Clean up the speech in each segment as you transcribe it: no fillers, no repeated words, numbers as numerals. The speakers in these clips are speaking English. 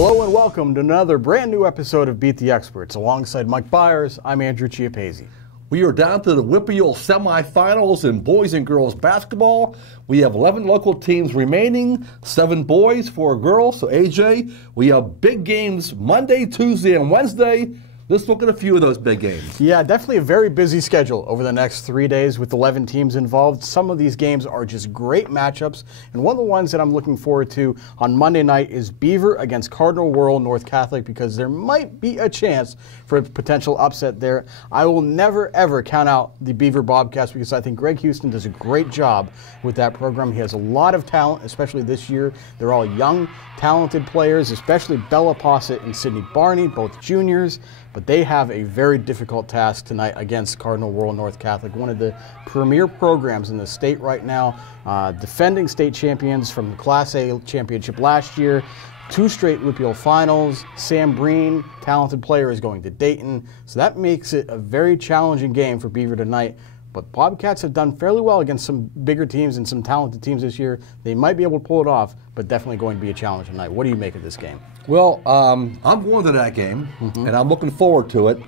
Hello and welcome to another brand new episode of Beat the Experts. Alongside Mike Bires, I'm Andrew Chiappazzi. We are down to the WPIAL semifinals in boys and girls basketball. We have 11 local teams remaining, 7 boys, 4 girls. So AJ, we have big games Monday, Tuesday, and Wednesday. Let's look at a few of those big games. Yeah, definitely a very busy schedule over the next 3 days with 11 teams involved. Some of these games are just great matchups, and one of the ones that I'm looking forward to on Monday night is Beaver against Cardinal Wuerl North Catholic, because there might be a chance for a potential upset there. I will never, ever count out the Beaver Bobcats because I think Greg Houston does a great job with that program. He has a lot of talent, especially this year. They're all young, talented players, especially Bella Posset and Sydney Barney, both juniors. But they have a very difficult task tonight against Cardinal Wuerl North Catholic, one of the premier programs in the state right now, defending state champions from the Class A championship last year, 2 straight WPIAL finals. Sam Breen, talented player, is going to Dayton. So that makes it a very challenging game for Beaver tonight. But Bobcats have done fairly well against some bigger teams and some talented teams this year. They might be able to pull it off, but definitely going to be a challenge tonight. What do you make of this game? Well, I'm going to that game, and I'm looking forward to it.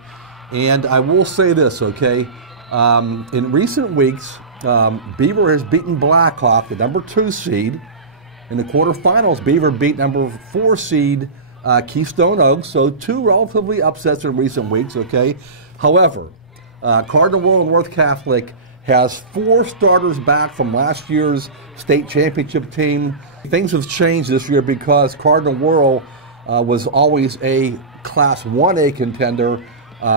And I will say this, okay? In recent weeks, Beaver has beaten Blackhawk, the number 2 seed. In the quarterfinals, Beaver beat number 4 seed Keystone Oaks, so 2 relatively upsets in recent weeks, okay? However, Cardinal Wuerl North Catholic has 4 starters back from last year's state championship team. Things have changed this year because Cardinal Wuerl was always a Class 1A contender.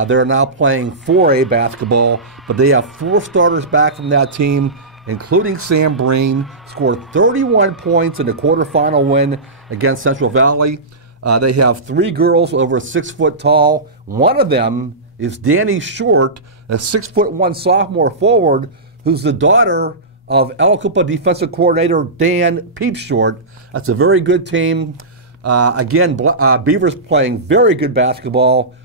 They're now playing 4A basketball, but they have 4 starters back from that team, including Sam Breen, scored 31 points in the quarterfinal win against Central Valley. They have 3 girls over 6 foot tall. One of them is Danny Short, a 6'1" sophomore forward, who's the daughter of El Cupa defensive coordinator Dan Peep Short. That's a very good team. Again, Beaver's playing very good basketball.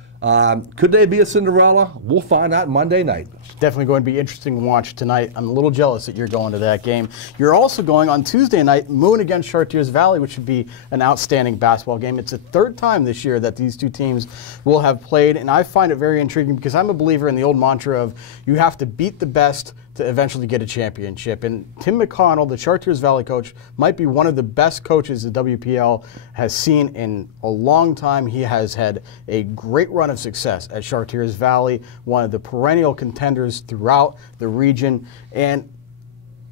Could they be a Cinderella? We'll find out Monday night. It's definitely going to be interesting to watch tonight. I'm a little jealous that you're going to that game. You're also going on Tuesday night, Moon against Chartiers Valley, which should be an outstanding basketball game. It's the 3rd time this year that these 2 teams will have played, and I find it very intriguing because I'm a believer in the old mantra of you have to beat the best to eventually get a championship. And Tim McConnell, the Chartiers Valley coach, might be one of the best coaches the WPIAL has seen in a long time. He has had a great run of success at Chartiers Valley, one of the perennial contenders throughout the region. And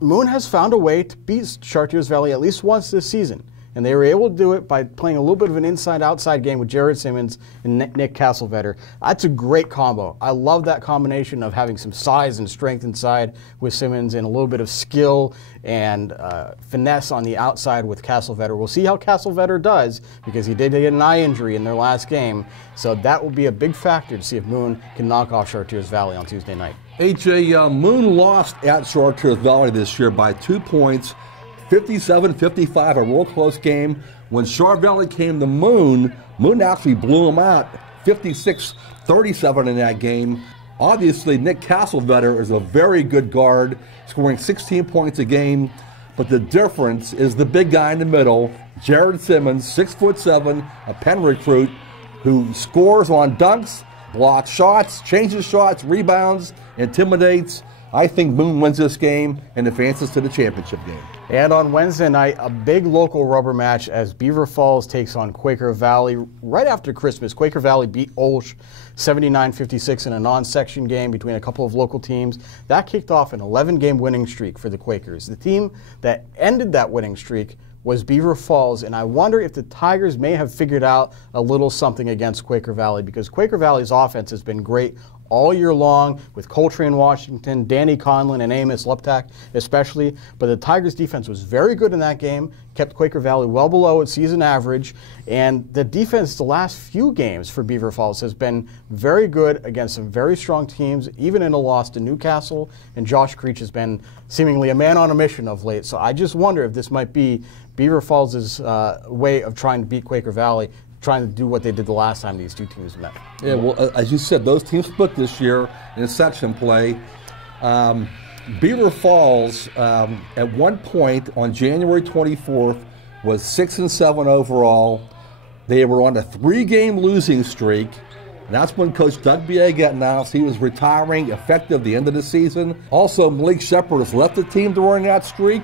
Moon has found a way to beat Chartiers Valley at least once this season. And they were able to do it by playing a little bit of an inside-outside game with Jared Simmons and Nick Castlevetter. That's a great combo. I love that combination of having some size and strength inside with Simmons and a little bit of skill and finesse on the outside with Castlevetter. We'll see how Castlevetter does because he did get an eye injury in their last game. So that will be a big factor to see if Moon can knock off Chartiers Valley on Tuesday night. AJ, Moon lost at Chartiers Valley this year by 2 points. 57-55, a real close game. When Char Valley came to Moon, Moon actually blew them out 56-37 in that game. Obviously, Nick Castlevetter is a very good guard, scoring 16 points a game. But the difference is the big guy in the middle, Jared Simmons, 6'7", a Penn recruit, who scores on dunks, blocks shots, changes shots, rebounds, intimidates. I think Moon wins this game and advances to the championship game. And on Wednesday night, a big local rubber match as Beaver Falls takes on Quaker Valley. Right after Christmas, Quaker Valley beat Olsh 79-56 in a non-section game between a couple of local teams. That kicked off an 11-game winning streak for the Quakers. The team that ended that winning streak was Beaver Falls, and I wonder if the Tigers may have figured out a little something against Quaker Valley, because Quaker Valley's offense has been great all year long with Coltrane Washington, Danny Conlon, and Amos Leptak especially. But the Tigers' defense was very good in that game, kept Quaker Valley well below its season average, and the defense the last few games for Beaver Falls has been very good against some very strong teams, even in a loss to Newcastle, and Josh Creech has been seemingly a man on a mission of late. So I just wonder if this might be Beaver Falls' way of trying to beat Quaker Valley, trying to do what they did the last time these 2 teams met. Yeah, well, as you said, those teams split this year in section play. Beaver Falls, at one point on January 24th, was 6-7 overall. They were on a 3-game losing streak. And that's when Coach WPIAL announced he was retiring effective the end of the season. Also, Malik Shepard has left the team during that streak.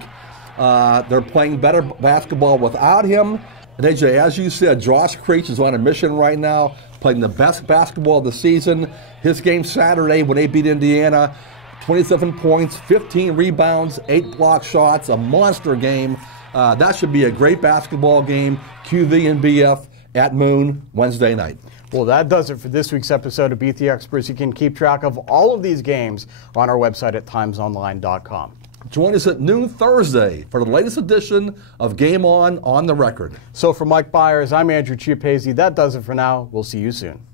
They're playing better basketball without him. And AJ, as you said, Josh Creech is on a mission right now, playing the best basketball of the season. His game Saturday when they beat Indiana, 27 points, 15 rebounds, 8 block shots, a monster game. That should be a great basketball game. QV and BF at Moon Wednesday night. Well, that does it for this week's episode of Beat the Experts. You can keep track of all of these games on our website at timesonline.com. Join us at noon Thursday for the latest edition of Game On the Record. So for Mike Bires, I'm Andrew Chiappazzi. That does it for now. We'll see you soon.